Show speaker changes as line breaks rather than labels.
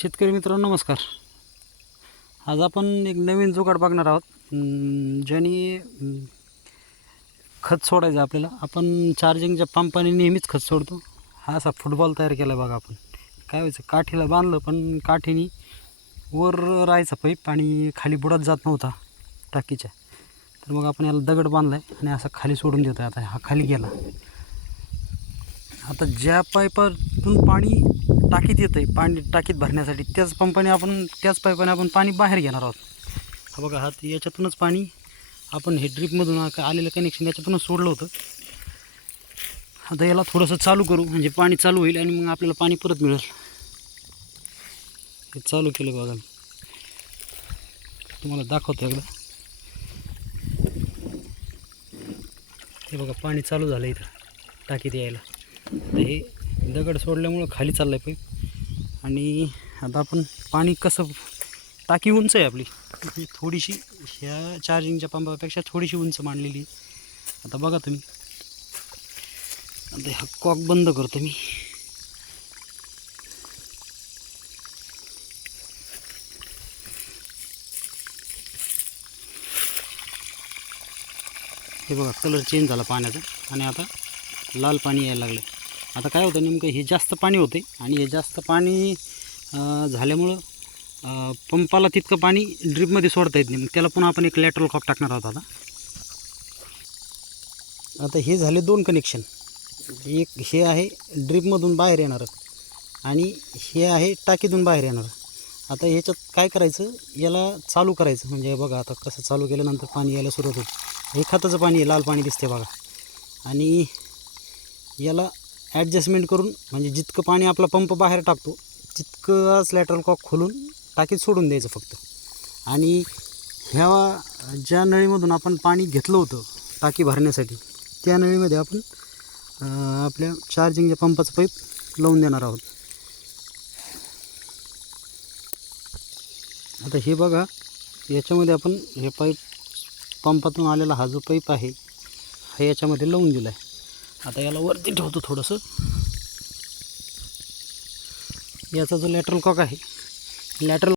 शेतकरी मित्रांनो नमस्कार. आज आपण एक नवीन जुगाड बघणार आहोत. ज्याने खत सोडायचं आपल्याला. आपण चार्जिंगच्या पंपाने नेहमीच खत सोडतो. हा असा फुटबॉल तयार केला बघा आपण. काय व्हायचं काठीला बांधलं पण काठीने वर राहायचा पाईप आणि खाली बुडत जात नव्हता टाकीच्या. तर मग आपण याला दगड बांधला आहे आणि असा खाली सोडून देतो आता हा खाली गेला. आता ज्या पाईपातून पाणी टाकीत येतं आहे पाणी टाकीत भरण्यासाठी. त्याच पंपाने आपण त्याच पाईपाने आपण पाणी बाहेर घेणार आहोत. हा बघा हा याच्यातूनच पाणी आपण हे ड्रीपमधून आलेलं कनेक्शन याच्यातूनच सोडलं होतं. आता याला थोडंसं चालू करू म्हणजे पाणी चालू होईल आणि मग आपल्याला पाणी परत मिळेल. हे चालू केलं बघा. मी. तुम्हाला दाखवतो एकदा. हे बघा पाणी चालू झालं इथं टाकीत यायला. तर हे दगड सोडल्यामुळं खाली चाललं आहे पाईप. आणि आता आपण पाणी कसं टाकी उंच आहे आपली. थोडीशी ह्या चार्जिंगच्या पंपापेक्षा थोडीशी उंच मांडलेली आता बघा तुम्ही. आता हा कॉक बंद करतो मी. हे बघा कलर चेंज झाला पाण्याचा. आणि आता लाल पाणी यायला लागलं आता काय होतं नेमकं हे जास्त पाणी होते आणि हे जास्त पाणी झाल्यामुळं पंपाला तितकं पाणी ड्रीपमध्ये सोडता येत नाही. मग त्याला पुन्हा आपण एक लॅटरल कॉप टाकणार आहोत आता. आता हे झाले दोन कनेक्शन एक हे आहे ड्रीपमधून बाहेर येणारं आणि हे आहे टाकीतून बाहेर येणारं. आता ह्याच्यात काय करायचं? याला चालू करायचं. म्हणजे बघा आता कसं चालू केल्यानंतर पाणी यायला सुरुवात होते हे खताचं पाणी आहे लाल पाणी दिसते बघा. आणि याला ॲडजस्टमेंट करून म्हणजे जितकं पाणी आपला पंप बाहेर टाकतो तितकंच लॅटरल कॉक खोलून टाकीत सोडून द्यायचं फक्त. आणि ह्या ज्या नळीमधून आपण पाणी घेतलं होतं टाकी भरण्यासाठी त्या नळीमध्ये आपण आपल्या चार्जिंगच्या पंपाचं पाईप लावून देणार आहोत. आता हे बघा याच्यामध्ये आपण हे पाईप पंपातून आलेला हा जो पाईप आहे हा याच्यामध्ये लावून दिला आहे आता याला वरती ठेवतो थोडंसं. याचा जो लॅटरल कॉक आहे लॅटरल